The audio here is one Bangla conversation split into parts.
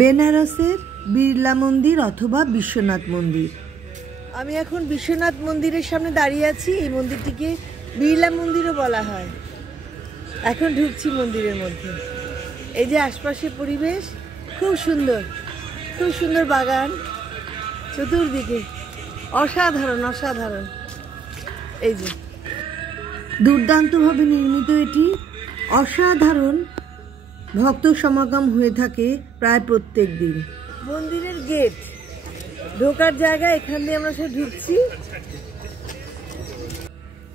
বেনারসের বিড়লা মন্দির অথবা বিশ্বনাথ মন্দির। আমি এখন বিশ্বনাথ মন্দিরের সামনে দাঁড়িয়ে আছি। এই মন্দিরটিকে বিড়লা মন্দিরও বলা হয়। এখন ঢুকছি মন্দিরের মধ্যে। এই যে আশপাশের পরিবেশ খুব সুন্দর, খুব সুন্দর বাগান চতুর্দিকে, অসাধারণ অসাধারণ। এই যে দুর্দান্তভাবে নির্মিত এটি, অসাধারণ ভক্ত সমাগম হয়ে থাকে প্রায় প্রত্যেক দিন। মন্দিরের গেট, ঢোকার জায়গা, এখান দিয়ে আমরা সব ঢুকছি।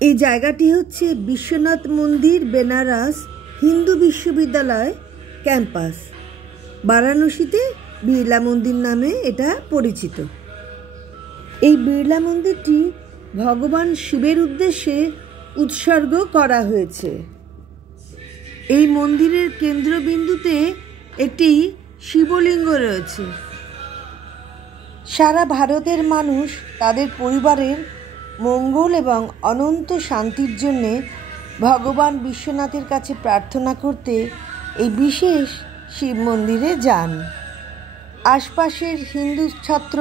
এই জায়গাটি হচ্ছে বিশ্বনাথ মন্দির বেনারস হিন্দু বিশ্ববিদ্যালয় ক্যাম্পাস। বারাণসীতে বিড়লা মন্দির নামে এটা পরিচিত। এই বিড়লা মন্দিরটি ভগবান শিবের উদ্দেশ্যে উৎসর্গ করা হয়েছে। এই মন্দিরের কেন্দ্রবিন্দুতে একটি শিবলিঙ্গ রয়েছে। সারা ভারতের মানুষ তাদের পরিবারের মঙ্গল এবং অনন্ত শান্তির জন্যে ভগবান বিশ্বনাথের কাছে প্রার্থনা করতে এই বিশেষ শিব মন্দিরে যান। আশপাশের হিন্দু ছাত্র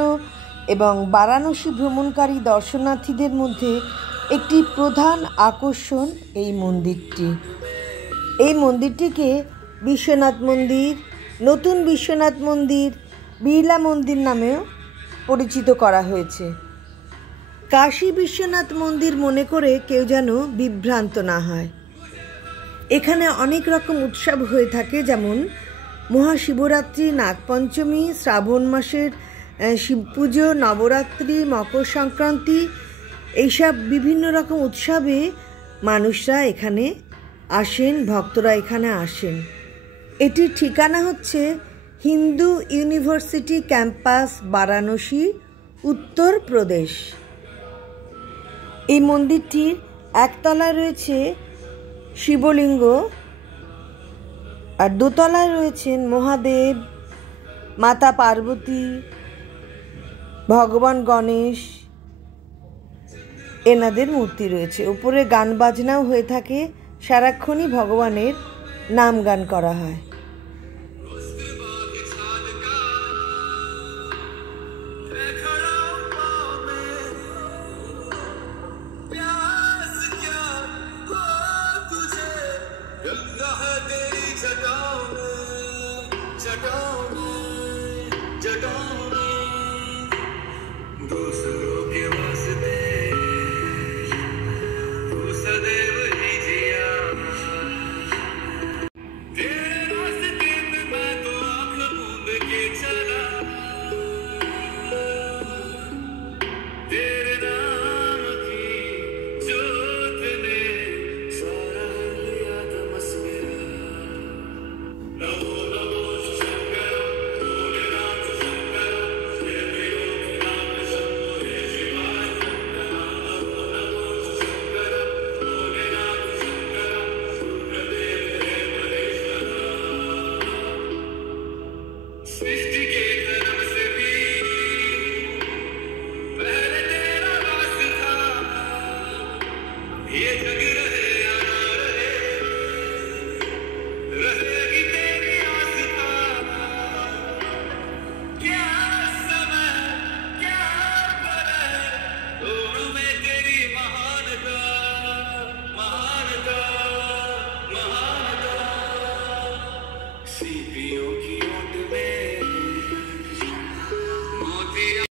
এবং বারাণসী ভ্রমণকারী দর্শনার্থীদের মধ্যে একটি প্রধান আকর্ষণ এই মন্দিরটি। এই মন্দিরটিকে বিশ্বনাথ মন্দির, নতুন বিশ্বনাথ মন্দির, বিড়লা মন্দির নামেও পরিচিত করা হয়েছে। কাশী বিশ্বনাথ মন্দির মনে করে কেউ যেন বিভ্রান্ত না হয়। এখানে অনেক রকম উৎসব হয়ে থাকে, যেমন মহাশিবরাত্রি, নাগপঞ্চমী, শ্রাবণ মাসের শিব পুজো, নবরাত্রি, মকর সংক্রান্তি, এইসব বিভিন্ন রকম উৎসবে মানুষরা এখানে আসেন, ভক্তরা এখানে আসেন। এটির ঠিকানা হচ্ছে হিন্দু ইউনিভার্সিটি ক্যাম্পাস, বারাণসী, উত্তর প্রদেশ। এই মন্দিরটির একতলায় রয়েছে শিবলিঙ্গ আর দোতলায় রয়েছেন মহাদেব, মাতা পার্বতী, ভগবান গণেশ, এনাদের মূর্তি রয়েছে। উপরে গান বাজনাও হয়ে থাকে, সারাক্ষণই ভগবানের নাম গান করা হয়।